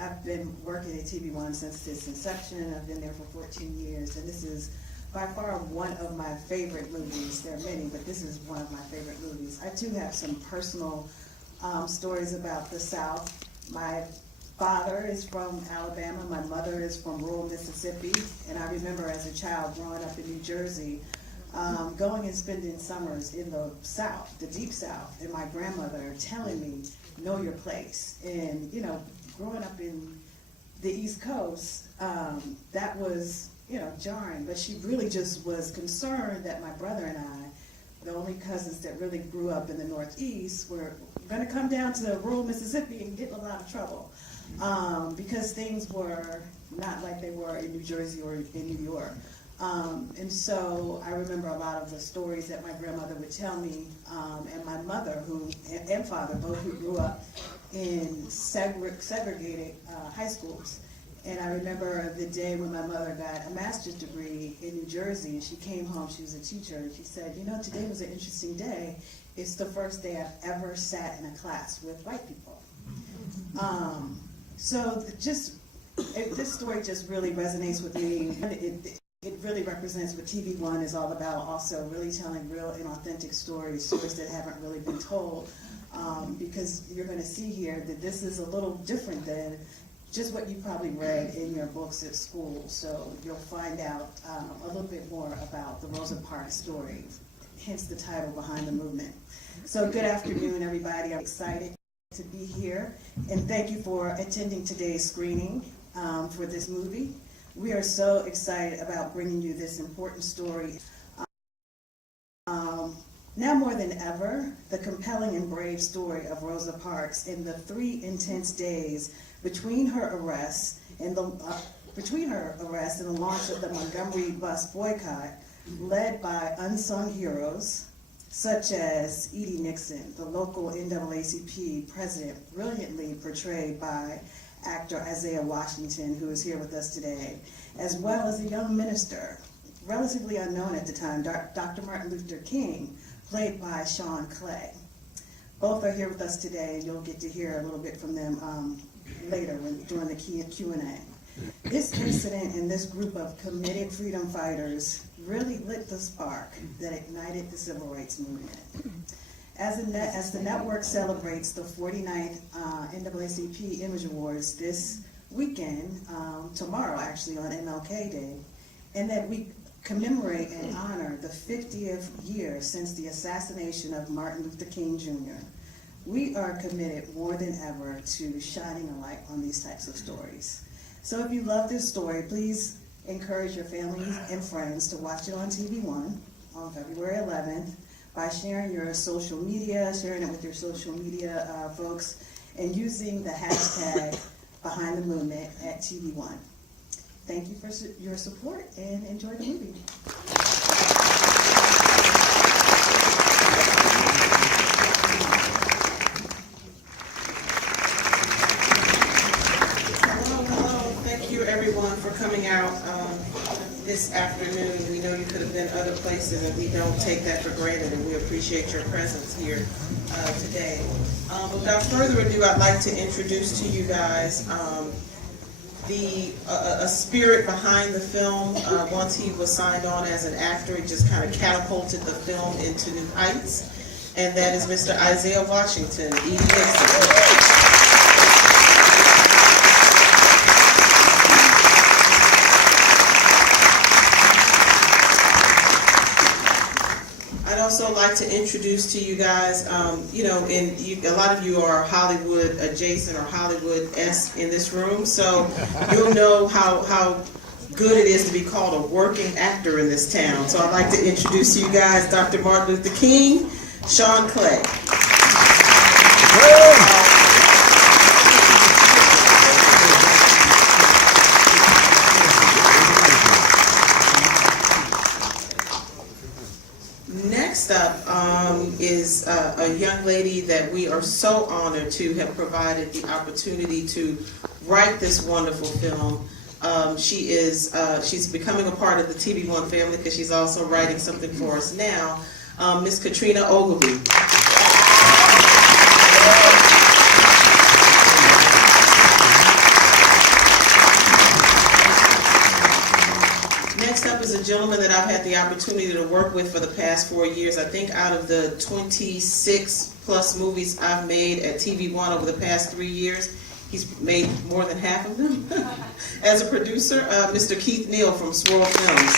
I've been working at TV1 since its inception. I've been there for 14 years, and this is by far one of my favorite movies. There are many, but this is one of my favorite movies. I too have some personal stories about the South. My father is from Alabama, my mother is from rural Mississippi, and I remember as a child growing up in New Jersey, going and spending summers in the South, the deep South, and my grandmother telling me, know your place. And, you know, growing up in the East Coast, that was, you know, jarring, but she really just was concerned that my brother and I, the only cousins that really grew up in the Northeast, were going to come down to rural Mississippi and get in a lot of trouble because things were not like they were in New Jersey or in New York. And so I remember a lot of the stories that my grandmother would tell me, and my mother and father, both who grew up in segregated high schools. And I remember the day when my mother got a master's degree in New Jersey, and she came home, she was a teacher, and she said, you know, today was an interesting day. It's the first day I've ever sat in a class with white people. So this story just really resonates with me. It really represents what TV1 is all about, also really telling real and authentic stories that haven't really been told, because you're going to see here that this is a little different than just what you probably read in your books at school. So you'll find out a little bit more about the Rosa Parks story, hence the title, Behind the Movement. So good afternoon, everybody. I'm excited to be here, and thank you for attending today's screening for this movie. We are so excited about bringing you this important story. Now more than ever, the compelling and brave story of Rosa Parks in the 3 intense days between her arrest and the launch of the Montgomery bus boycott, led by unsung heroes such as Edie Nixon, the local NAACP president, brilliantly portrayed by actor Isaiah Washington, who is here with us today, as well as a young minister, relatively unknown at the time, Dr. Martin Luther King, played by Shaun Clay. Both are here with us today, and you'll get to hear a little bit from them later during the Q&A. This incident and this group of committed freedom fighters really lit the spark that ignited the civil rights movement. As the network celebrates the 49th NAACP Image Awards this weekend, tomorrow actually on MLK Day, and that we commemorate and honor the 50th year since the assassination of Martin Luther King Jr., we are committed more than ever to shining a light on these types of stories. So if you love this story, please encourage your family and friends to watch it on TV1 on February 11th by sharing your social media, sharing it with your social media folks, and using the hashtag Behind the Movement at TV1. Thank you for your support, and enjoy the movie. Everyone for coming out this afternoon. We know you could have been other places, and we don't take that for granted, and we appreciate your presence here today. Without further ado, I'd like to introduce to you guys a spirit behind the film. Once he was signed on as an actor, it just kind of catapulted the film into new heights, and that is Mr. Isaiah Washington, Edie Nixon. I'd also like to introduce to you guys, a lot of you are Hollywood adjacent or Hollywood-esque in this room, so you'll know how good it is to be called a working actor in this town. So I'd like to introduce to you guys Dr. Martin Luther King, Shaun Clay. Next up is a young lady that we are so honored to have provided the opportunity to write this wonderful film. She's becoming a part of the TV1 family because she's also writing something for us now, Miss Katrina O'Gilvie. up is a gentleman that I've had the opportunity to work with for the past 4 years. I think out of the 26 plus movies I've made at TV1 over the past 3 years, he's made more than half of them. As a producer, Mr. Keith Neal from Swirl Films.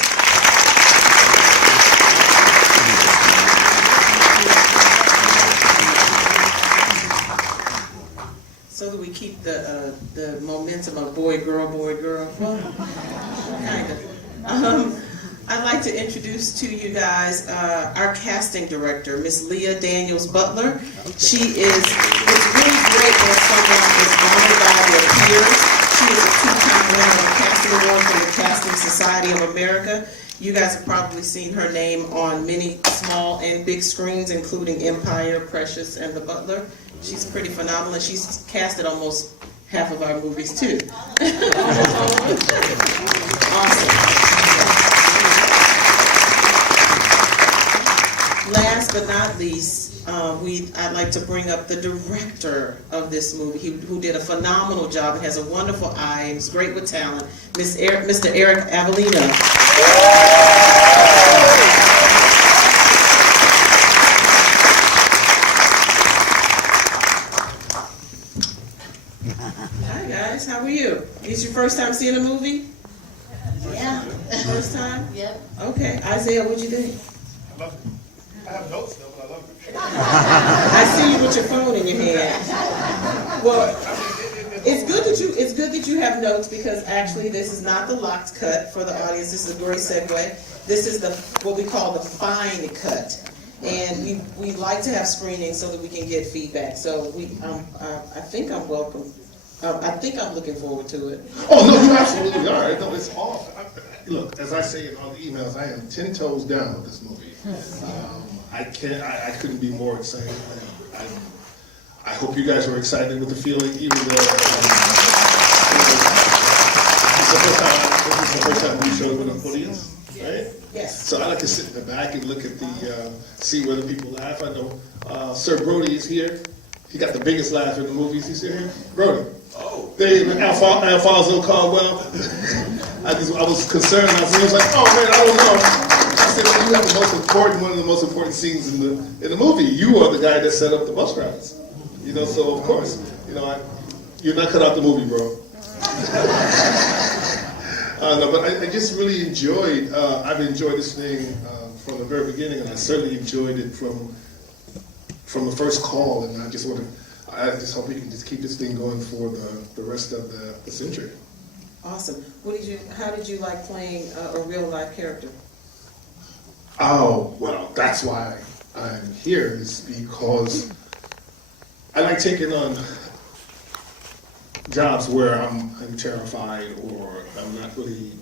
So that we keep the momentum of boy, girl, well, kind of. I'd like to introduce to you guys our casting director, Miss Leah Daniels-Butler. It's really great when someone is honored by their peers. She is a two-time winner of a casting award from the Casting Society of America. You guys have probably seen her name on many small and big screens, including Empire, Precious, and The Butler. She's pretty phenomenal, and she's casted almost half of our movies, too. Awesome. Last but not least, I'd like to bring up the director of this movie, who did a phenomenal job and has a wonderful eye and is great with talent, Mr. Aric Avelino. Hi guys, how are you? Is your first time seeing a movie? Yeah. First time? Yep. Okay, Isaiah, what'd you think? I love it. I have notes though, but I love it. I see you with your phone in your hand. Well, it's good that you have notes, because actually this is not the locked cut for the audience. This is a great segue. This is what we call the fine cut, and we like to have screenings so that we can get feedback. So I think I'm welcome. I think I'm looking forward to it. Oh no, you absolutely are. No, it's all. Look, as I say in all the emails, I am 10 toes down with this movie. I couldn't be more excited. I hope you guys were excited with the feeling, even though this is the first time we showed it with an audience, right? Yes. So I like to sit in the back and look at see whether people laugh. I know Sir Brody is here. He got the biggest laugh in the movies. He's here. Brody. Oh. There, Alfonso Caldwell. I was concerned. I was like, oh man, I don't know. I said, well, you have one of the most important scenes in the movie. You are the guy that set up the bus rides. So of course, you're not cut out the movie, bro. No, but I just really enjoyed. I've enjoyed this thing from the very beginning, and I certainly enjoyed it from the first call. And I just hope we can just keep this thing going for the rest of the century. Awesome. How did you like playing a real life character? Oh, well, that's why I'm here, is because I like taking on jobs where I'm terrified, or I'm not really,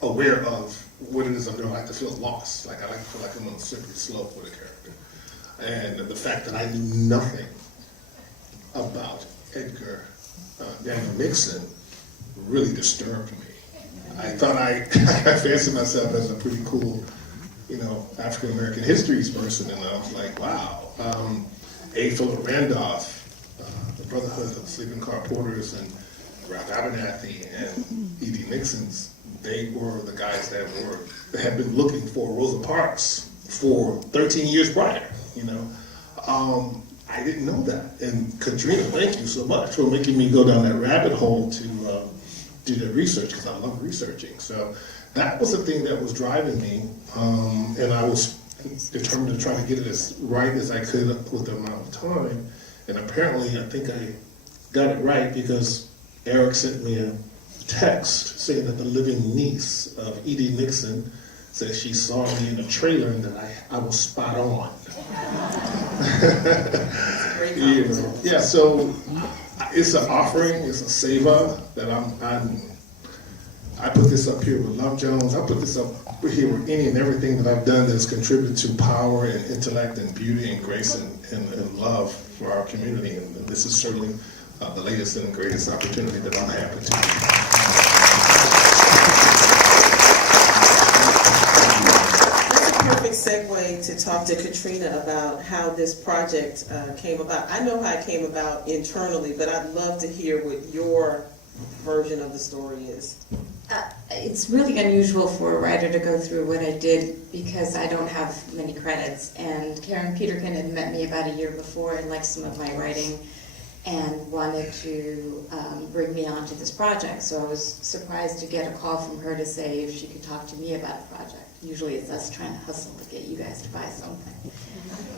aware of what it is I'm doing. I like to feel lost. Like I like to feel like I'm on a slippery slope with a character. And the fact that I knew nothing about Edgar Daniel Nixon really disturbed me. I thought I fancied myself as a pretty cool, African American histories person, and I was like, wow. A. Philip Randolph, the Brotherhood of Sleeping Car Porters, and Ralph Abernathy, and E.D. Nixon's, they were the guys that had been looking for Rosa Parks for 13 years prior. I didn't know that. And Katrina, thank you so much for making me go down that rabbit hole to do the research, because I love researching. So that was the thing that was driving me, and I was determined to try to get it as right as I could with the amount of time. And apparently, I think I got it right, because Aric sent me a text saying that the living niece of E.D. Nixon said she saw me in a trailer and that I was spot on. Yeah, so it's an offering, it's a seva that I put this up here with Love Jones. I put this up here with any and everything that I've done that's contributed to power and intellect and beauty and grace and love for our community. And this is certainly the latest and greatest opportunity that I'm happy to. Perfect segue to talk to Katrina about how this project came about. I know how it came about internally, but I'd love to hear what your version of the story is. it's really unusual for a writer to go through what I did because I don't have many credits. And Karen Peterkin had met me about a year before and liked some of my writing and wanted to bring me onto this project. So I was surprised to get a call from her to say if she could talk to me about the project. Usually it's us trying to hustle to get you guys to buy something.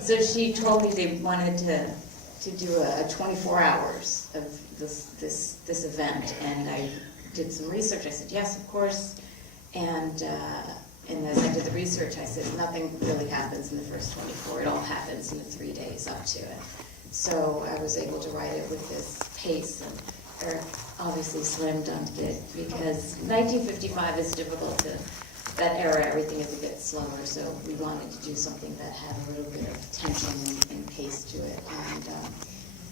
So she told me they wanted to do a 24 hours of this event, and I did some research. I said yes, of course, and as I did the research, I said nothing really happens in the first 24. It all happens in the 3 days up to it. So I was able to write it with this pace, and Aric obviously slam dunked it because 1955 is difficult to. That era, everything is a bit slower, so we wanted to do something that had a little bit of tension and pace to it.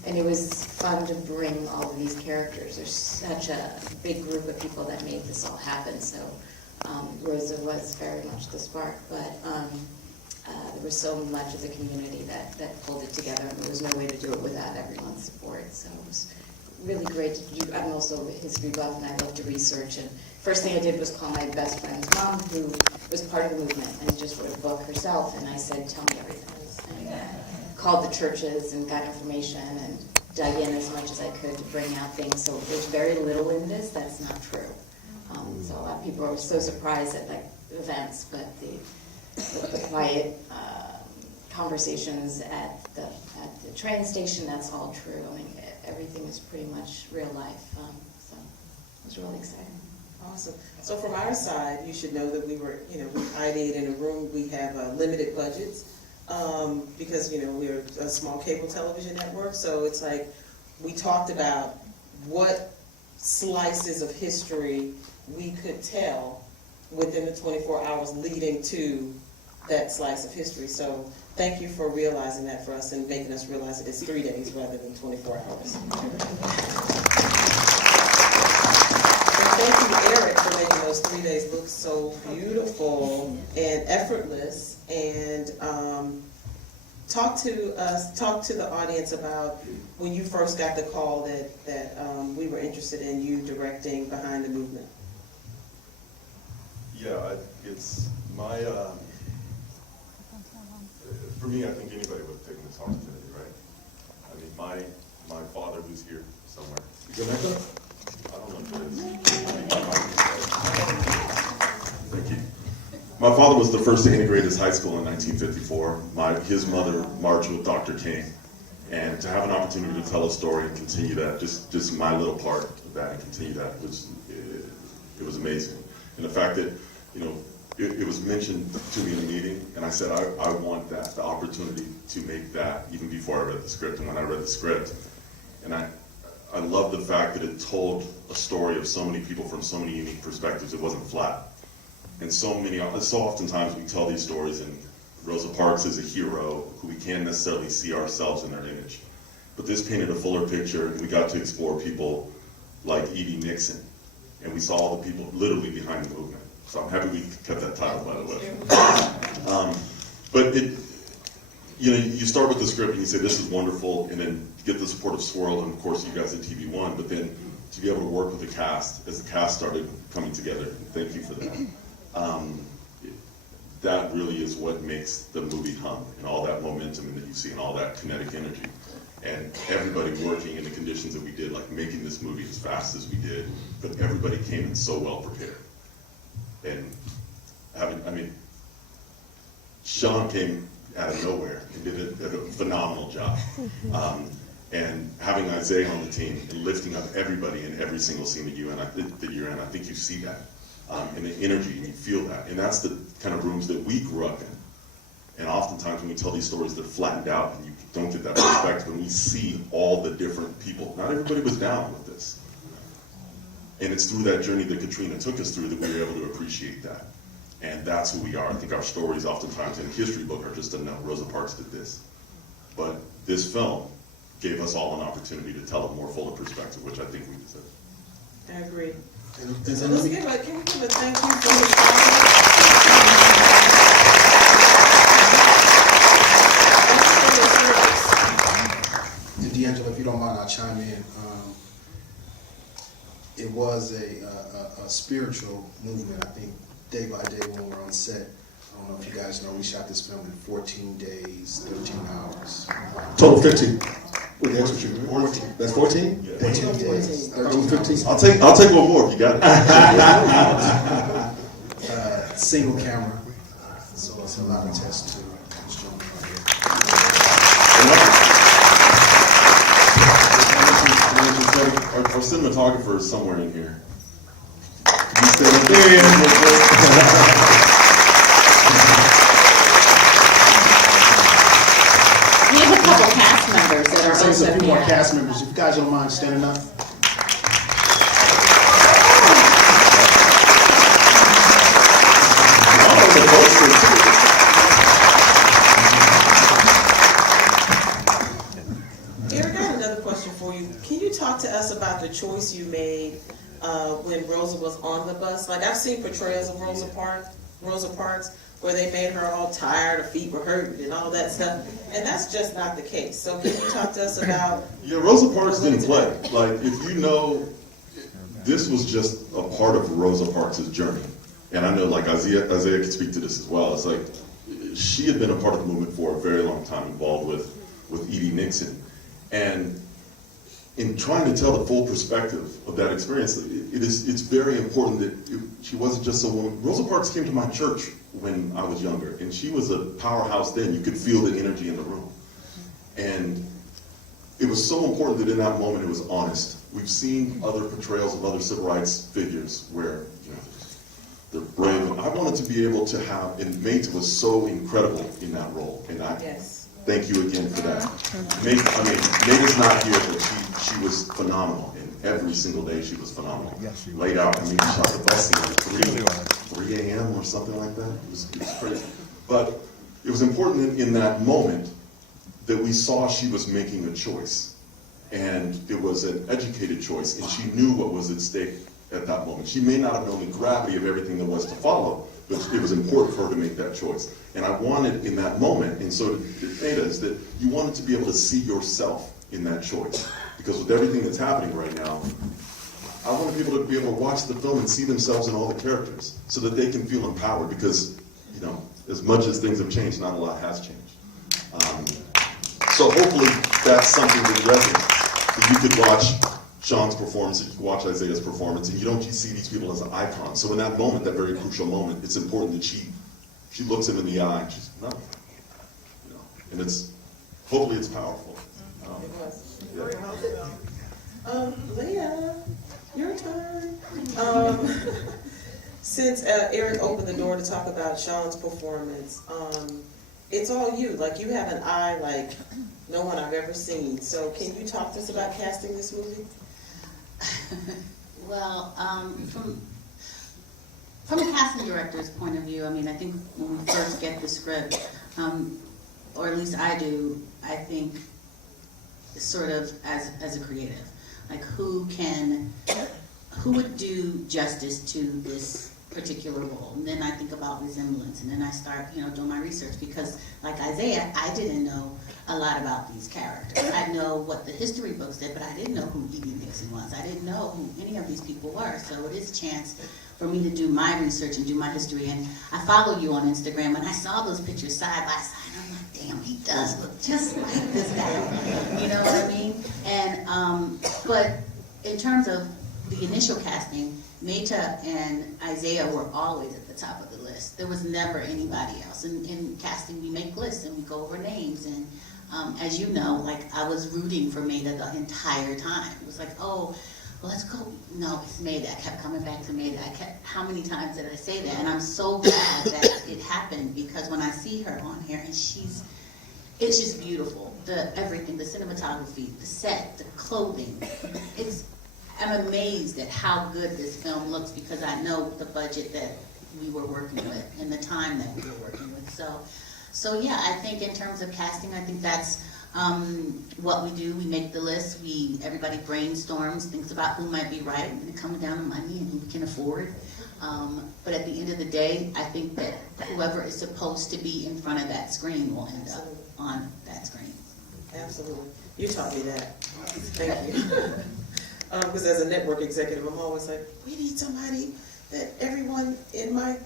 And it was fun to bring all of these characters. There's such a big group of people that made this all happen, so Rosa was very much the spark, but there was so much of the community that pulled it together, and there was no way to do it without everyone's support, so it was really great to do. I'm also a history buff, and I love to research, and first thing I did was call my best friend's mom, who was part of the movement and just wrote a book herself, and I said, tell me everything. And called the churches and got information and dug in as much as I could to bring out things. So there's very little in this that's not true. So a lot of people are so surprised at like events, but the quiet conversations at the train station, that's all true. I mean, everything is pretty much real life. So it was really exciting. Awesome. So from our side, you should know that we ideate in a room. We have limited budgets because, we're a small cable television network. So it's like we talked about what slices of history we could tell within the 24 hours leading to that slice of history. So thank you for realizing that for us and making us realize that it's 3 days rather than 24 hours. Thank you, Aric, for making those 3 days look so beautiful and effortless. And talk to the audience about when you first got the call that we were interested in you directing Behind the Movement. Yeah, it's my, for me, I think anybody would have taken this opportunity, right? I mean, my father, who's here somewhere. I don't know if it is. Thank you. My father was the first to integrate his high school in 1954. His mother marched with Dr. King. And to have an opportunity to tell a story and continue that, just my little part of that and continue that, it was amazing. And the fact that, it was mentioned to me in a meeting, and I said, I want that, the opportunity to make that even before I read the script. And when I read the script, and I love the fact that it told a story of so many people from so many unique perspectives. It wasn't flat. And so oftentimes we tell these stories, and Rosa Parks is a hero who we can't necessarily see ourselves in their image. But this painted a fuller picture, and we got to explore people like Edie Nixon. And we saw all the people literally behind the movement. So I'm happy we kept that title, by the way. But you start with the script and you say, this is wonderful, and then you get the support of Swirl, and of course you guys at TV One, but then to be able to work with the cast, as the cast started coming together, thank you for that. That really is what makes the movie hum, and all that momentum that you see, and all that kinetic energy. And everybody working in the conditions that we did, like making this movie as fast as we did, but everybody came in so well prepared. And Shaun came out of nowhere and did a phenomenal job. And having Isaiah on the team and lifting up everybody in every single scene that you're in, I think you see that. And the energy, and you feel that. And that's the kind of rooms that we grew up in. And oftentimes when we tell these stories, they're flattened out, and you don't get that perspective. When we see all the different people, not everybody was down with this. And it's through that journey that Katrina took us through that we were able to appreciate that. And that's who we are. I think our stories oftentimes in a history book are just a no, Rosa Parks did this. But this film gave us all an opportunity to tell a more fuller perspective, which I think we deserve. I agree. And So can we give a thank you for And D'Angelo, if you don't mind, I'll chime in. it was a spiritual movement. I think day by day when we're on set, I don't know if you guys know, we shot this film in 14 days, 13 hours. Total 15. Well, that's what you 14. That's 14? Yeah. 14 days, 13 15. I'll take one more if you got it. Single camera, so it's a lot of tests to construct. Our cinematographer is somewhere in here. We have a couple cast members that are There's a also few more here. cast members. If you guys don't mind standing up. Aric, I have another question for you. Can you talk to us about the choice you made when Rosa was on the bus? Like, I've seen portrayals of Rosa Parks where they made her all tired, her feet were hurting and all that stuff, and that's just not the case. So can you talk to us about... Yeah, Rosa Parks didn't play. Like, if you know, this was just a part of Rosa Parks' journey. And I know, like, Isaiah could speak to this as well. It's like, she had been a part of the movement for a very long time, involved with Edie Nixon. And in trying to tell the full perspective of that experience, it's very important that she wasn't just a woman. Rosa Parks came to my church when I was younger, and she was a powerhouse then. You could feel the energy in the room. And it was so important that in that moment it was honest. We've seen other portrayals of other civil rights figures where, you know, they're brave. And I wanted to be able to have, and Mate was so incredible in that role. And I thank you again for that. Mate is not here, but she was phenomenal. And every single day she was phenomenal. Yes, she was. Laid out, she shot the bus scene at 3 a.m. or something like that. It was crazy. But it was important in that moment that we saw she was making a choice. And it was an educated choice, and she knew what was at stake at that moment. She may not have known the gravity of everything that was to follow, but it was important for her to make that choice. And I wanted in that moment, and so did Ada, is that you wanted to be able to see yourself in that choice. Because with everything that's happening right now, I want people to be able to watch the film and see themselves in all the characters so that they can feel empowered, because, you know, as much as things have changed, not a lot has changed. So hopefully that's something that resonates. That you could watch Shaun's performance, you could watch Isaiah's performance, and you don't just see these people as icons. So in that moment, that very crucial moment, it's important that she looks him in the eye and she's, no. You know, and it's, hopefully it's powerful. Leah, your turn. Since Aric opened the door to talk about Shaun's performance, it's all you. Like, you have an eye like no one I've ever seen. So can you talk to us about casting this movie? Well, from a casting director's point of view, I mean, I think when we first get the script, or at least I do, I think sort of as a creative, like who would do justice to this particular role. And then I think about resemblance, and then I start, you know, doing my research, because like Isaiah, I didn't know a lot about these characters. I know what the history books did, but I didn't know who Edie Nixon was. I didn't know who any of these people were. So it is a chance for me to do my research and do my history. And I follow you on Instagram, and I saw those pictures side by side, and I'm like, damn, he does look just like this guy. You know what I mean? And but in terms of the initial casting, Meta and Isaiah were always at the top of the list. There was never anybody else. In casting, we make lists and we go over names. And as you know, like, I was rooting for Meta the entire time. It was like, oh, well, let's go. No, it's Meta. I kept coming back to Meta. How many times did I say that? And I'm so glad that it happened, because when I see her on here, and it's just beautiful. Everything, the cinematography, the set, the clothing. I'm amazed at how good this film looks, because I know the budget that we were working with and the time that we were working with. So yeah, I think in terms of casting, I think that's what we do. We make the list. Everybody brainstorms, thinks about who might be right, and it comes down to money and who we can afford. But at the end of the day, I think that whoever is supposed to be in front of that screen will end up on that screen. Absolutely. You taught me that. Thank you. Because as a network executive, I'm always like, we need somebody that everyone in my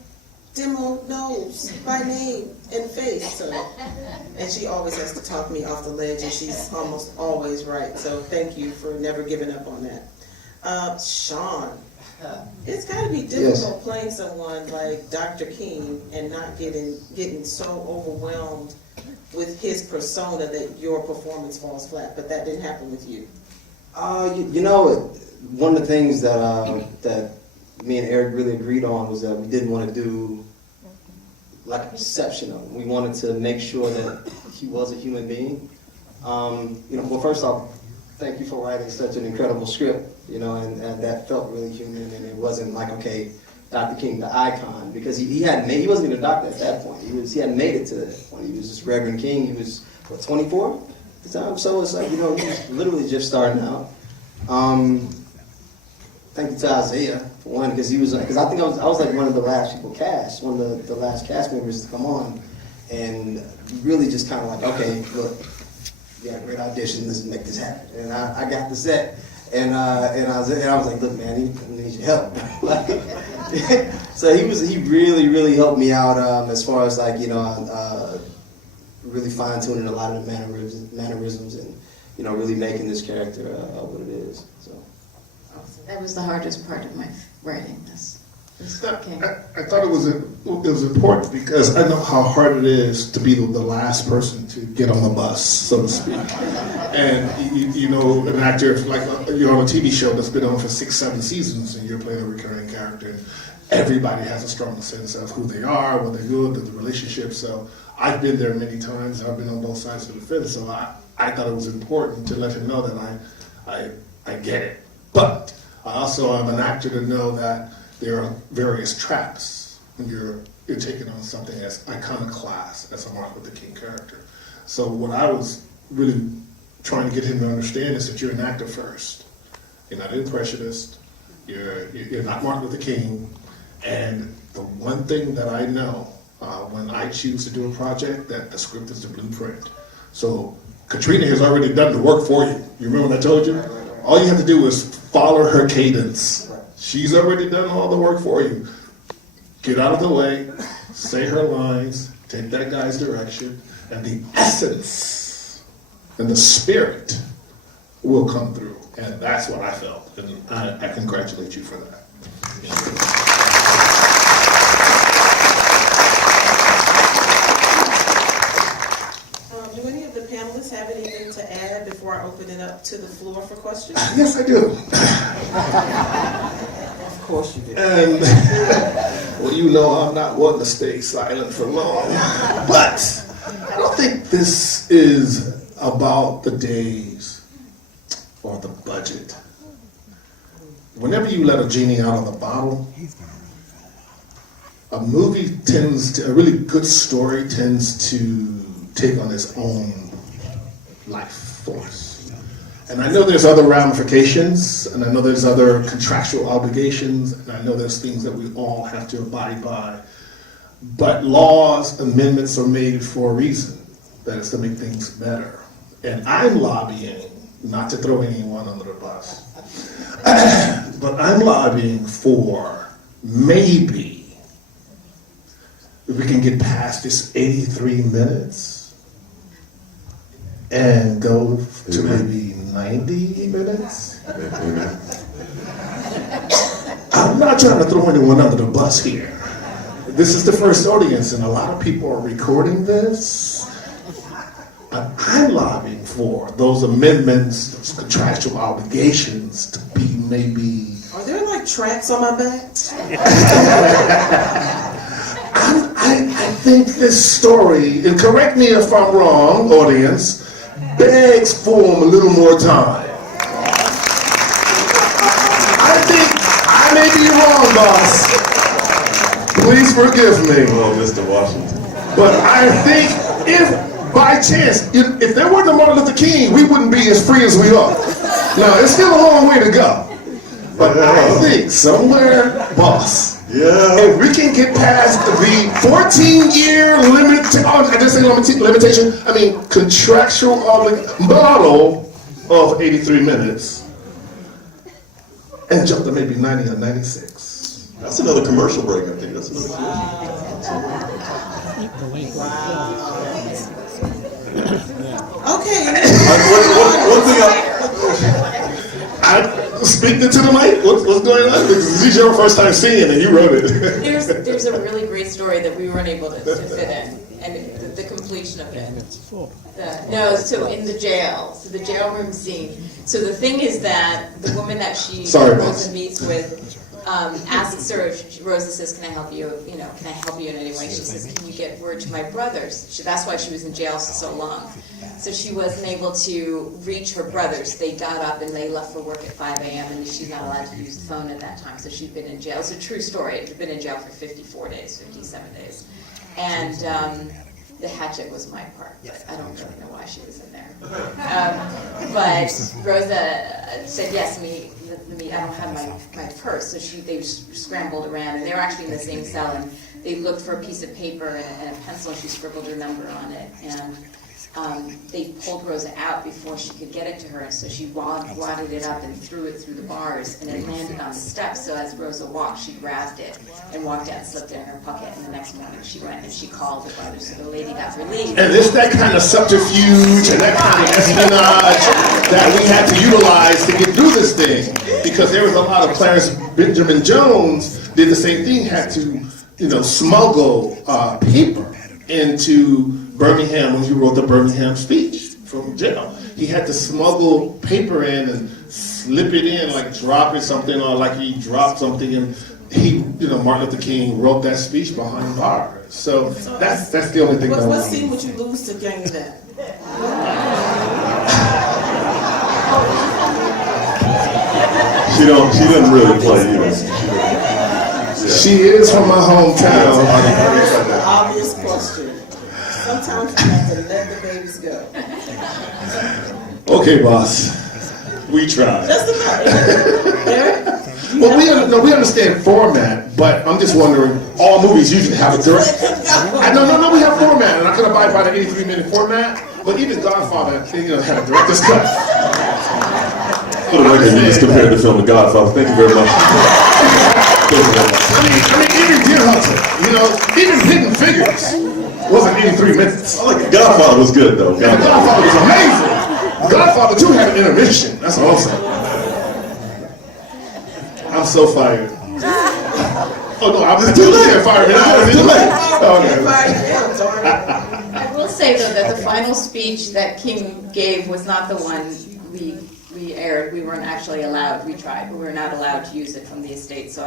demo knows by name and face. So, and she always has to talk me off the ledge, and she's almost always right. So thank you for never giving up on that. Shaun, it's got to be difficult playing someone like Dr. King and not getting so overwhelmed with his persona that your performance falls flat. But that didn't happen with you. You know, one of the things that that me and Aric really agreed on was that we didn't want to do like a perception of him. We wanted to make sure that he was a human being. You know, well, first off, thank you for writing such an incredible script. You know, and that felt really human, and it wasn't like, okay, Dr. King, the icon, because he wasn't even a doctor at that point. He hadn't made it to that point. He was just Reverend King. He was, what, 24 at the time? So it's like, you know, he was literally just starting out. Thank you to Isaiah, for one, because he was, because I think I was like one of the last people cast, one of the last cast members to come on, and really just kind of like, okay, look, you got a great audition, let's make this happen. And I got the set, and I was like, look, man, I need your help. So he really helped me out as far as like, you know, really fine tuning a lot of the mannerisms and, you know, really making this character what it is. So That was the hardest part of my writing this. Okay. I thought it was important because I know how hard it is to be the last person to get on the bus, so to speak. And you know, an actor, like you're on a TV show that's been on for 6-7 seasons, and you're playing a recurring character, and everybody has a strong sense of who they are, what they're good, the relationship. So I've been there many times. I've been on both sides of the fence. So I thought it was important to let him know that I get it. But I also am an actor to know that there are various traps when you're taking on something as iconoclast as a Martin Luther King character. So what I was really trying to get him to understand is that you're an actor first. You're not an impressionist. You're not Martin Luther King. And the one thing that I know when I choose to do a project, that the script is the blueprint. So Katrina has already done the work for you. You remember what I told you? All you have to do is follow her cadence. She's already done all the work for you. Get out of the way, say her lines, take that guy's direction, and the essence and the spirit will come through. And that's what I felt. And I congratulate you for that. Do any of the panelists have anything to add before I open it up to the floor for questions? Yes, I do. of course you did. And, well, you know I'm not one to stay silent for long. But I don't think this is about the days or the budget. Whenever you let a genie out of the bottle, a movie a really good story tends to take on its own life force. And I know there's other ramifications, and I know there's other contractual obligations, and I know there's things that we all have to abide by. But laws, amendments are made for a reason, that is to make things better. And I'm lobbying, not to throw anyone under the bus, but I'm lobbying for maybe if we can get past this 83 minutes and go to maybe 90 minutes. Amen. I'm not trying to throw anyone under the bus here. This is the first audience, and a lot of people are recording this. But I'm lobbying for those amendments, those contractual obligations to be maybe... Are there like tracks on my back? I think this story, and correct me if I'm wrong, audience, begs for a little more time. I think I may be wrong, boss. Please forgive me. Hello, Mr. Washington. But I think if by chance, if there wasn't a Martin Luther King, we wouldn't be as free as we are. Now, it's still a long way to go. But I think somewhere, boss, if we can get past the 14-year limitation, I mean contractual model of 83 minutes, and jump to maybe 90 or 96. That's another commercial break, I think. That's another Okay. one thing Speaking to the mic, what's going on? This is your first time seeing it, and you wrote it. There's a really great story that we weren't able to fit in, and the completion of it. No, so in the jail, so the jail room scene. So the thing is that the woman that Rosa meets with asks her if Rosa says, "Can I help you? You know, can I help you in any way?" She says, "Can you get word to my brothers?" That's why she was in jail for so long. So she wasn't able to reach her brothers. They got up and they left for work at 5 a.m. and she's not allowed to use the phone at that time. So she'd been in jail. It's a true story. She'd been in jail for 54 days, 57 days. And the hatchet was my part, but I don't really know why she was in there. But Rosa said, yes, I don't have my purse. So they scrambled around, and they were actually in the same cell, and they looked for a piece of paper and a pencil, and she scribbled her number on it. And they pulled Rosa out before she could get it to her, and so she wadded it up and threw it through the bars, and it landed on the steps. So as Rosa walked, she grabbed it and walked out and slipped it in her pocket, and the next morning she went and she called the brothers, so the lady got relieved. And it's that kind of subterfuge and that kind of espionage that we had to utilize to get through this thing, because there was a lot of Clarence Benjamin Jones did the same thing, had to smuggle paper into Birmingham when he wrote the Birmingham speech from jail. He had to smuggle paper in and slip it in, like drop it something, or like he dropped something, and Martin Luther King wrote that speech behind bars. So that's the only thing. What scene would you lose to gain that? She doesn't really play either. She is from my hometown. Obvious question. Sometimes you have to let the babies go. Okay, boss. We tried. Just about. Eric? Well, we understand format, but I'm just wondering, all movies usually have a direct. No, we have format, and I could abide by the 83-minute format, but even Godfather, had a director's cut. For the record, you just compared the film to Godfather. Thank you very much. I mean, even Deer Hunter, even Hidden Figures wasn't 83 minutes. Godfather was good, though. Godfather was amazing. Godfather 2 had an intermission. That's all I'm saying. I'm so fired. Oh no, I'm just too late. Fire me now. It's too late. I will say though that the final speech that King gave was not the one we aired. We weren't actually allowed. We tried, but we were not allowed to use it from the estate. So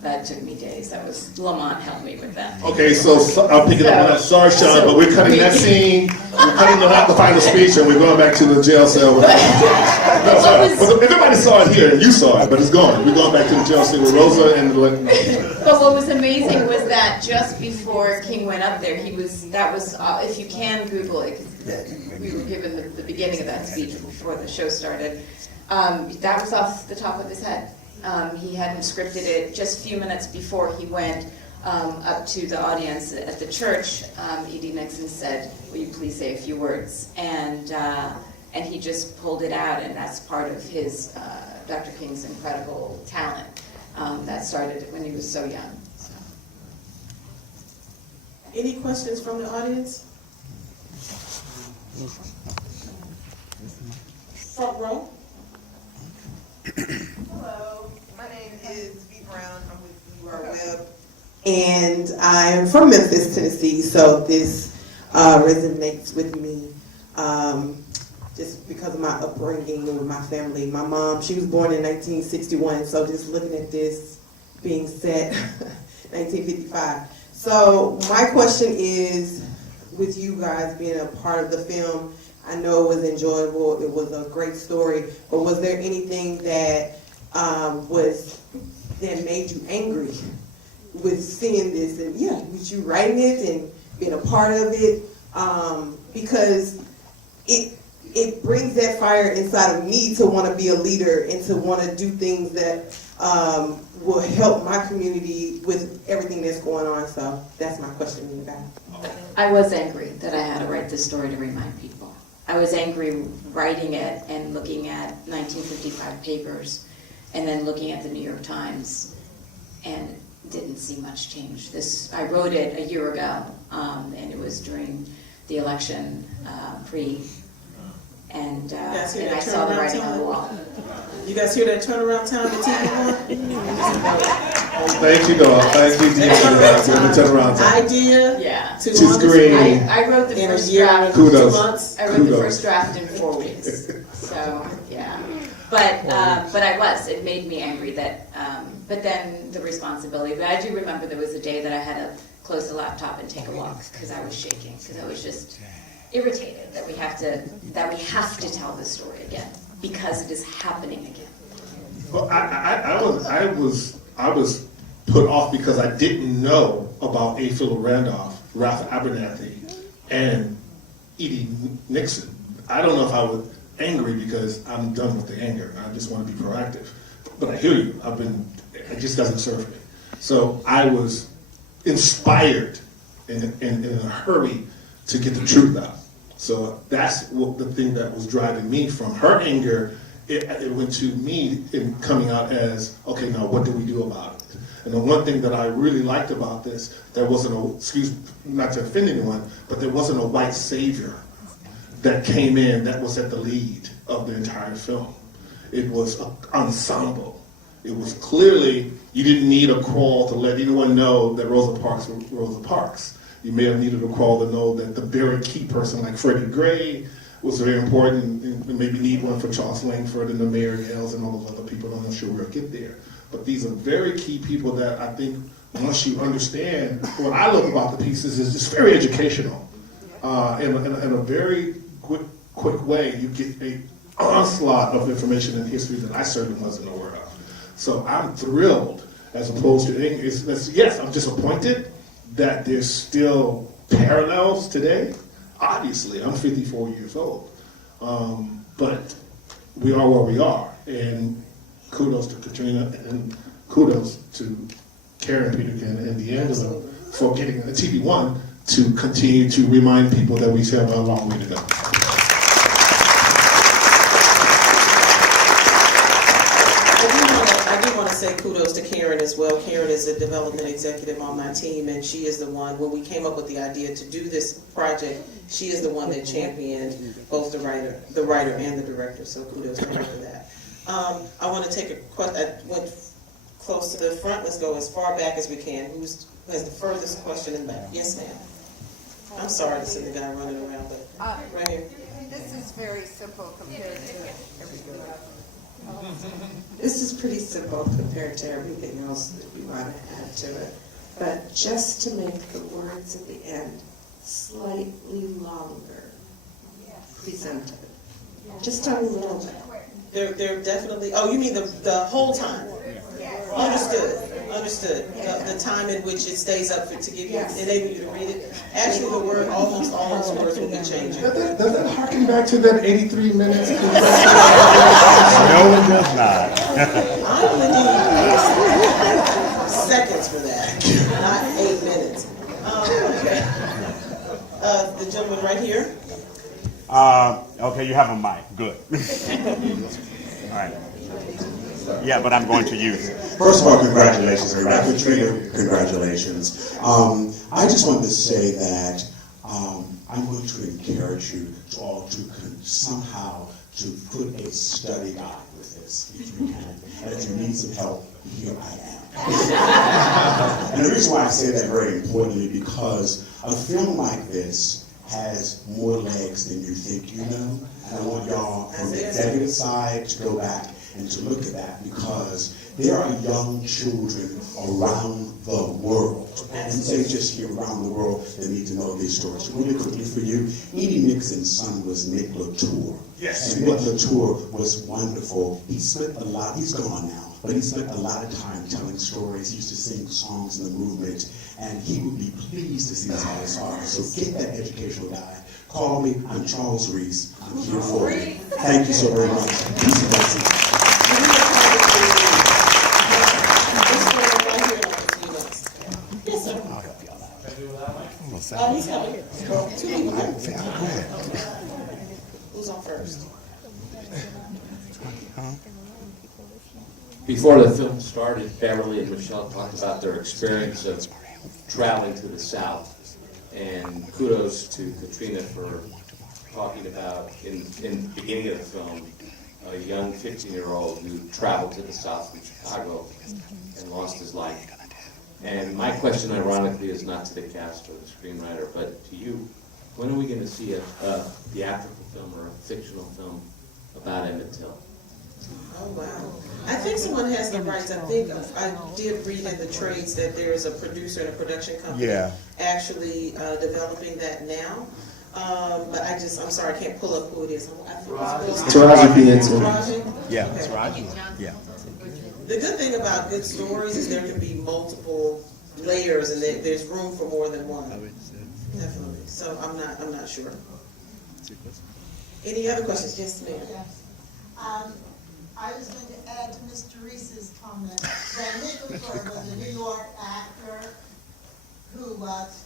that took me days. That was Lamont helped me with that. Okay, so I'll pick it up on that. Sorry, Shaun, but we're cutting that scene. We're cutting the final speech, and we're going back to the jail cell. But everybody saw it here, and you saw it, but it's gone. We're going back to the jail cell with Rosa and. But what was amazing was that just before King went up there, if you can Google it, because we were given the beginning of that speech before the show started. That was off the top of his head. He hadn't scripted it. Just a few minutes before he went up to the audience at the church, E.D. Nixon said, "Will you please say a few words?" And he just pulled it out, and that's part of his Dr. King's incredible talent that started when he was so young. So. Any questions from the audience? Front row. Hello, my name is V. Brown. I'm with UR Web, and I'm from Memphis, Tennessee. So this resonates with me just because of my upbringing with my family. My mom, she was born in 1961. So just looking at this being set 1955. So my question is, with you guys being a part of the film, I know it was enjoyable. It was a great story. But was there anything that that made you angry with seeing this? And with you writing it and being a part of it, because it brings that fire inside of me to want to be a leader and to want to do things that will help my community with everything that's going on. So that's my question to you guys. I was angry that I had to write this story to remind people. I was angry writing it and looking at 1955 papers and then looking at the New York Times, and didn't see much change. I wrote it a year ago, and it was during the election and I saw the writing on the wall. You guys hear that turnaround time at TV1? Thank you, Noah. Thank you, Deanna, for the turnaround time. Idea Yeah. to To screen. I wrote the in a first year, draft. 2 Kudos. months. I wrote the first draft in 4 weeks. So yeah, but it made me angry that. But then the responsibility. But I do remember there was a day that I had to close the laptop and take a walk because I was shaking, because I was just irritated that we have to tell this story again because it is happening again. Well, I was put off because I didn't know about A. Philip Randolph, Ralph Abernathy, and Edie Nixon. I don't know if I was angry because I'm done with the anger. I just want to be proactive. But I hear you. It just doesn't serve me. So I was inspired in a hurry to get the truth out. So that's the thing that was driving me from her anger. It went to me in coming out as, okay, now what do we do about it? And the one thing that I really liked about this, there wasn't not to offend anyone, but there wasn't a white savior that came in that was at the lead of the entire film. It was an ensemble. It was clearly, you didn't need a crawl to let anyone know that Rosa Parks was Rosa Parks. You may have needed a crawl to know that the very key person like Freddie Gray was very important, and maybe need one for Charles Langford and the Mayor Gales and all those other people. I'm not sure we'll get there. But these are very key people that I think once you understand, what I love about the pieces is just very educational. In a very quick way, you get an onslaught of information and history that I certainly wasn't aware of. So I'm thrilled, as opposed to, yes, I'm disappointed that there's still parallels today. Obviously, I'm 54 years old, but we are where we are, and kudos to Katrina, and kudos to Karen Peterkin and D'Angelo for getting the TV1 to continue to remind people that we still have a long way to go. I do want to say kudos to Karen as well. Karen is a development executive on my team, and she is the one, when we came up with the idea to do this project, she is the one that championed both the writer and the director, so kudos to her for that. I want to take a question. I went close to the front. Let's go as far back as we can. Who has the furthest question in the back? Yes, ma'am. I'm sorry to see the guy running around, but right here. This is very simple compared to everything else. This is pretty simple compared to everything else that we want to add to it. But just to make the words at the end slightly longer presented. Just a little bit. They're definitely, oh, you mean the whole time? Understood. The time in which it stays up to give you, enable you to read it. Actually, the word, almost all those words will be changing. Does that harken back to that 83 minutes? No, it does not. I only need seconds for that, not 8 minutes. Okay. The gentleman right here. Okay, you have a mic. Good. All right. Yeah, but I'm going to use it. First of all, congratulations, everybody. Katrina, congratulations. I just wanted to say that I'm going to encourage you to all to somehow to put a study guide with this, if you can. And if you need some help, here I am. And the reason why I say that very importantly, because a film like this has more legs than you think you know. And I want y'all from the executive side to go back and to look at that, because there are young children around the world, and they just here around the world that need to know these stories. Really quickly for you, Edie Nixon's son was Nick Latour. Yes. And Nick Latour was wonderful. He spent a lot, he's gone now, but he spent a lot of time telling stories. He used to sing songs in the movement, and he would be pleased to see us all stars. So get that educational guide. Call me. I'm Charles Reese. I'm here for you. Thank you so very much. Peace and blessings. Yes, sir. I'll help you on that. He's coming. Who's on first? Before the film started, Beverly and Michelle talked about their experience of traveling to the South. And kudos to Katrina for talking about, in the beginning of the film, a young 15-year-old who traveled to the South from Chicago and lost his life. And my question, ironically, is not to the cast or the screenwriter, but to you. When are we going to see a theatrical film or a fictional film about Emmett Till? Oh, wow. I think someone has the rights. I think I did read in the trades that there is a producer and a production company actually developing that now. But I'm sorry, I can't pull up who it is. I think it's Taraji P. Henson. Yeah, Okay. it's Roger. Yeah. The good thing about good stories is there can be multiple layers and there's room for more than one. Definitely. So I'm not sure. Any other questions? Yes, ma'am. Yes. I was going to add to Mr. Reese's comment that Nicholson was a New York actor who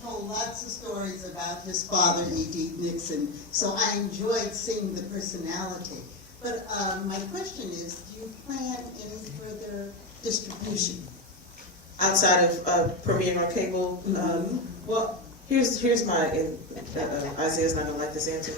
told lots of stories about his father, E.D. Nixon. So I enjoyed seeing the personality. But my question is, do you plan any further distribution? Outside of premiering on cable? Well, here's my, Isaiah's not going to like this answer.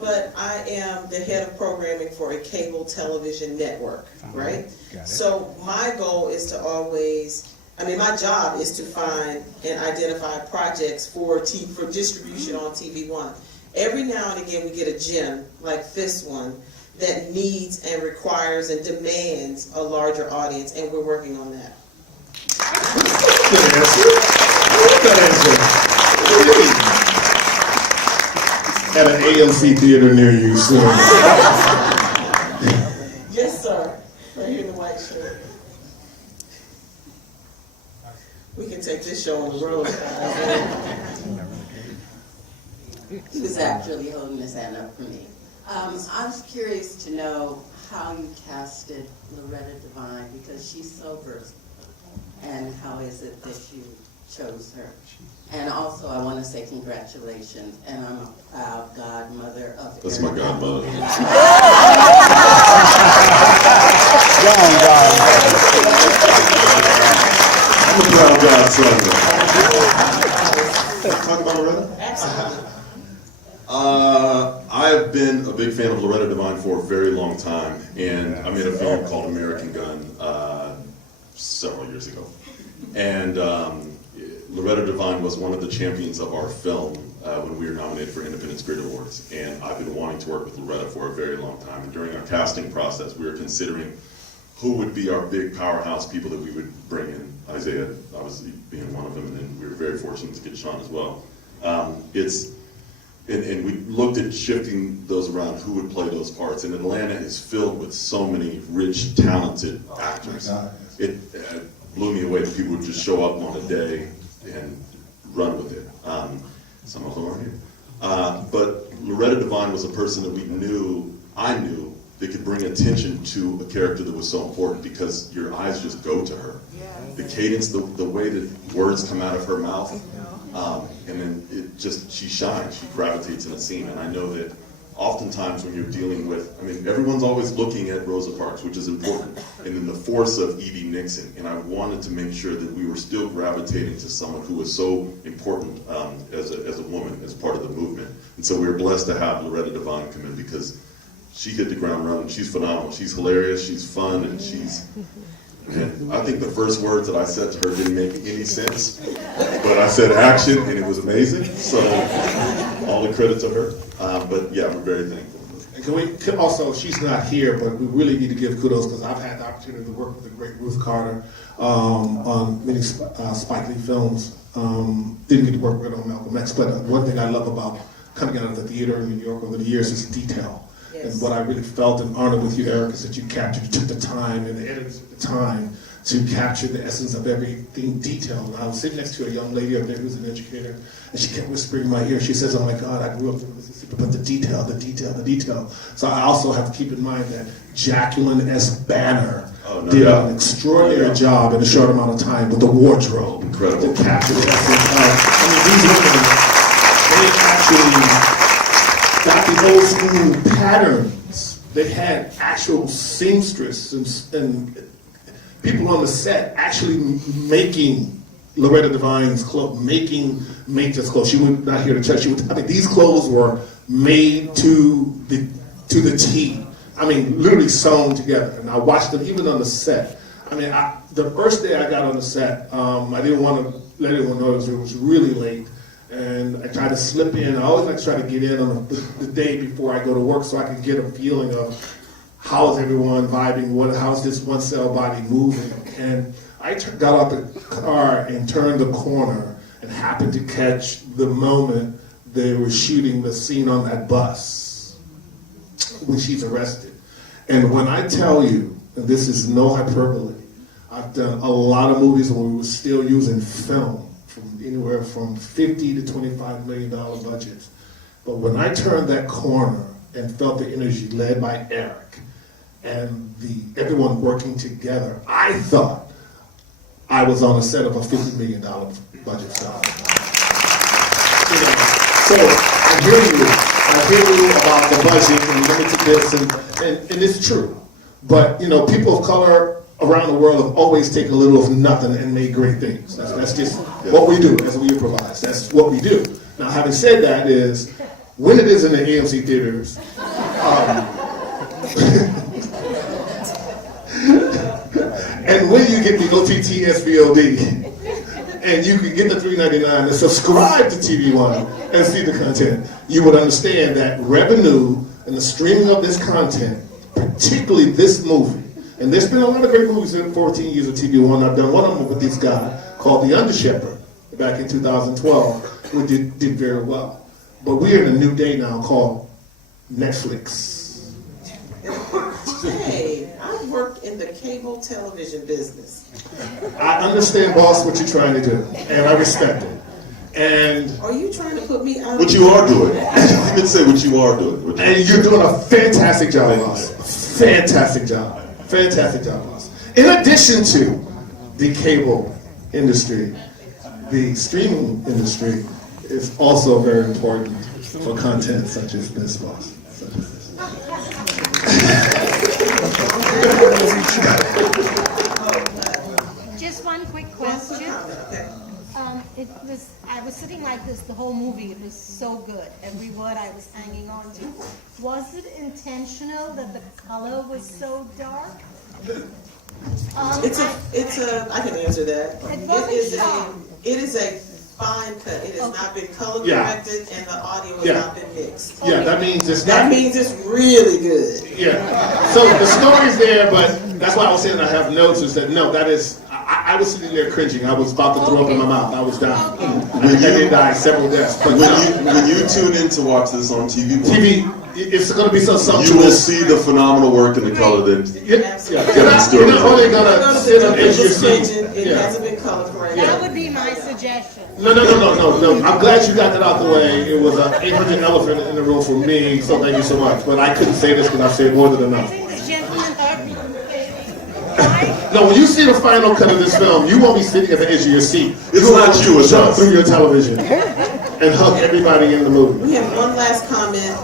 But I am the head of programming for a cable television network, right? So my goal is to always, my job is to find and identify projects for distribution on TV One. Every now and again we get a gem like this one that needs and requires and demands a larger audience, and we're working on that. At an AMC theater near you soon. Yes, sir. Right here in the white shirt. We can take this show on the road. He was actually holding his hand up for me. I was curious to know how you casted Loretta Devine, because she's so versatile, and how is it that you chose her? And also, I want to say congratulations, and I'm a proud godmother of That's Aric my godmother. I'm a proud godson. Talk about Loretta? Absolutely. I've been a big fan of Loretta Devine for a very long time, and I made a film called American Gun several years ago. And Loretta Devine was one of the champions of our film when we were nominated for Independent Spirit Awards. And I've been wanting to work with Loretta for a very long time. And during our casting process, we were considering who would be our big powerhouse people that we would bring in. Isaiah, obviously, being one of them, and then we were very fortunate to get Shaun as well. And we looked at shifting those around, who would play those parts. And Atlanta is filled with so many rich, talented actors. It blew me away that people would just show up on a day and run with it. Some of them are here. But Loretta Devine was a person that I knew, that could bring attention to a character that was so important, because your eyes just go to her. The cadence, the way that words come out of her mouth, and then she shines, she gravitates in a scene. And I know that oftentimes when you're dealing with, everyone's always looking at Rosa Parks, which is important, and then the force of E.D. Nixon. And I wanted to make sure that we were still gravitating to someone who was so important as a woman, as part of the movement. And so we were blessed to have Loretta Devine come in, because she hit the ground running. She's phenomenal. She's hilarious. She's fun, and and I think the first words that I said to her didn't make any sense, but I said action, and it was amazing. So all the credit to her. But yeah, we're very thankful. And can also, she's not here, but we really need to give kudos, because I've had the opportunity to work with the great Ruth Carter on many Spike Lee films. Didn't get to work with her on Malcolm X, but one thing I love about coming out of the theater in New York over the years is detail. Yes. And what I really felt and honored with you, Aric, is that you took the time, and the editors took the time to capture the essence of everything detailed. I was sitting next to a young lady up there who's an educator, and she kept whispering in my ear. She says, "Oh my God, I grew up in Mississippi, but the detail, the detail, the detail." So I also have to keep in mind that Jacqueline S. Banner did an extraordinary job in a short amount of time with the wardrobe. Incredible. To capture the essence of, these women, they actually got the old school patterns They had actual seamstress and people on the set actually making Loretta Devine's clothes, making Major's clothes. She would not here to check. These clothes were made to the T. I mean, literally sewn together. And I watched them even on the set. I mean, the first day I got on the set, I didn't want to let anyone know it was really late. And I tried to slip in. I always like to try to get in on the day before I go to work so I can get a feeling of how's everyone vibing, how's this one cell body moving. And I got out the car and turned the corner and happened to catch the moment they were shooting the scene on that bus when she's arrested. And when I tell you, and this is no hyperbole, I've done a lot of movies where we were still using film from anywhere from $50 to $25 million budgets. But when I turned that corner and felt the energy led by Aric and everyone working together, I thought I was on a set of a $50 million budget film. So I hear you about the budget and limitedness, and it's true. But people of color around the world have always taken a little of nothing and made great things. That's just what we do as we improvise. That's what we do. Now, having said that, is when it is in the AMC theaters, and when you get the OTT SVOD, and you can get the $3.99 and subscribe to TV One and see the content, you would understand that revenue and the streaming of this content, particularly this movie, and there's been a lot of great movies in 14 years of TV One. I've done one of them with this guy called The Under Shepherd back in 2012, which did very well. But we're in a new day now called Netflix. Hey, I work in the cable television business. I understand, boss, what you're trying to do, and I respect it. And are you trying to put me out? What you are doing. I can say what you are doing. And you're doing a fantastic job, boss. Fantastic job. Fantastic job, boss. In addition to the cable industry, the streaming industry is also very important for content such as this, boss. Such as this. Just one quick question. I was sitting like this the whole movie. It was so good. Every word I was hanging on to. Was it intentional that the color was so dark? I can answer that. It is a fine cut. It has not been color corrected, and the audio has not been mixed. Yeah, that means it's really good. Yeah. So the story's there, but that's why I was saying I have notes. Is that no? That is. I was sitting there cringing. I was about to throw up in my mouth. I was dying. I did die several deaths. But when you tune in to watch this on TV, it's going to be so sumptuous. You will see the phenomenal work in the color that You're not only going to sit on the edge of your seat. It hasn't been colored corrected. That would be my suggestion. No. I'm glad you got that out the way. It was an 800 elephant in the room for me, so thank you so much. But I couldn't say this because I've said more than enough. No, when you see the final cut of this film, you won't be sitting at the edge of your seat. It's not you, it's jump us. Through your television and hug everybody in the movie. We have one last comment.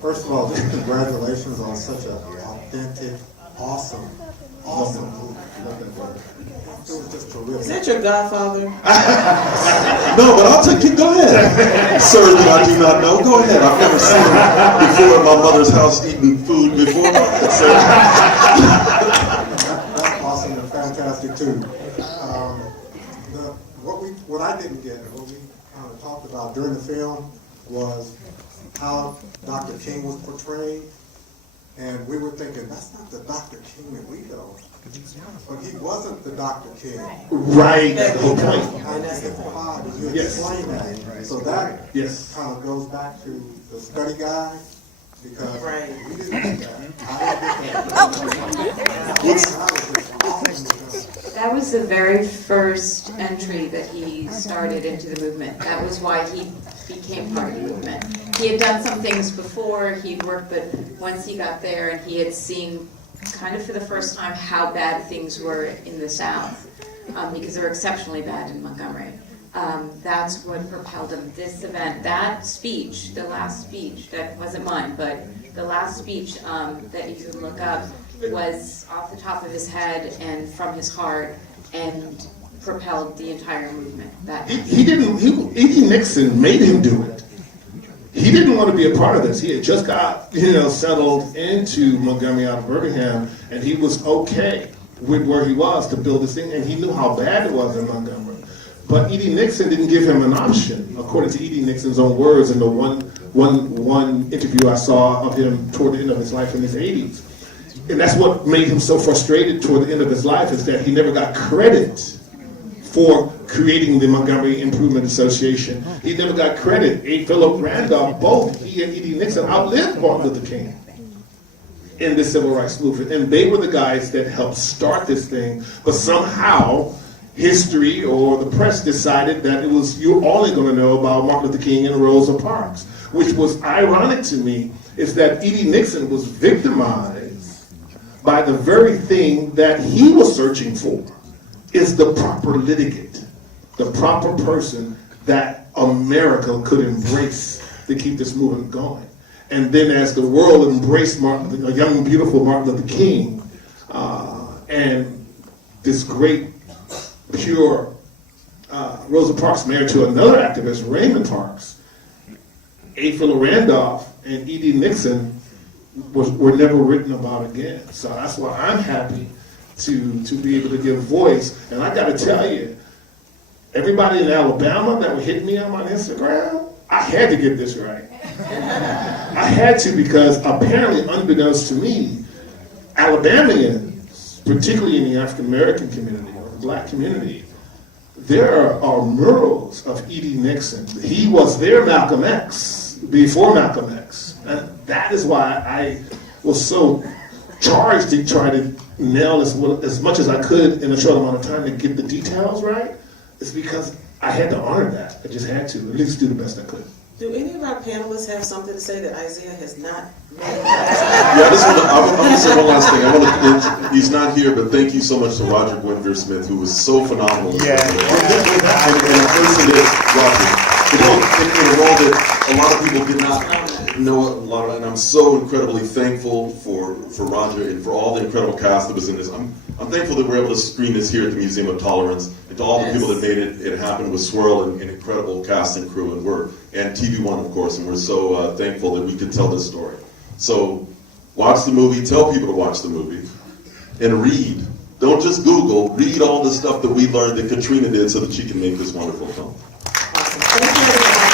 First of all, just congratulations on such an authentic, awesome movie. Love that word. It was just terrific. Is that your godfather? No, but I'll take it. Go ahead. Sir, I do not know. Go ahead. I've never seen him before at my mother's house eating food before. That's awesome and fantastic too. What I didn't get, and what we kind of talked about during the film, was how Dr. King was portrayed. And we were thinking, that's not the Dr. King that we know. But he wasn't the Dr. King. Right, that's the whole point. And you explain that. So that kind of goes back to the study guide, because we didn't do that. That was the very first entry that he started into the movement. That was why he became part of the movement. He had done some things before, he'd worked, but once he got there and he had seen kind of for the first time how bad things were in the South, because they were exceptionally bad in Montgomery. That's what propelled him. This event, that speech, the last speech, that wasn't mine, but the last speech that you can look up was off the top of his head and from his heart, and propelled the entire movement. E.D. Nixon made him do it. He didn't want to be a part of this. He had just got, settled into Montgomery out of Birmingham, and he was okay with where he was to build this thing, and he knew how bad it was in Montgomery. But E.D. Nixon didn't give him an option, according to E.D. Nixon's own words in the one interview I saw of him toward the end of his life in his 80s. And that's what made him so frustrated toward the end of his life, is that he never got credit for creating the Montgomery Improvement Association. He never got credit. A. Philip Randolph, both he and E.D. Nixon outlived Martin Luther King in the civil rights movement. And they were the guys that helped start this thing. But somehow, history or the press decided that it was, you're only going to know about Martin Luther King and Rosa Parks, which was ironic to me, is that E.D. Nixon was victimized by the very thing that he was searching for, is the proper litigant, the proper person that America could embrace to keep this movement going. And then as the world embraced a young, beautiful Martin Luther King, and this great, pure Rosa Parks married to another activist, Raymond Parks, A. Philip Randolph and E.D. Nixon were never written about again. So that's why I'm happy to be able to give voice. And I got to tell you, everybody in Alabama that would hit me on my Instagram, I had to get this right. I had to, because apparently, unbeknownst to me, Alabamians, particularly in the African American community or the black community, there are murals of E.D. Nixon. He was their Malcolm X before Malcolm X. And that is why I was so charged to try to nail as much as I could in a short amount of time to get the details right. It's because I had to honor that. I just had to, at least do the best I could. Do any of our panelists have something to say that Isaiah has not made? Yeah, I want to say one last thing. He's not here, but thank you so much to Roger Gwynver-Smith, who was so phenomenal. Yeah. And a person that, Roger, in a role that a lot of people did not know a lot of, and I'm so incredibly thankful for Roger and for all the incredible cast that was in this. I'm thankful that we're able to screen this here at the Museum of Tolerance, and to all the people that made it happen with Swirl and incredible cast and crew, and TV One, of course, and we're so thankful that we could tell this story. So watch the movie, tell people to watch the movie, and read. Don't just Google, read all the stuff that we learned that Katrina did so that she can make this wonderful film. Awesome. Thank you, everybody.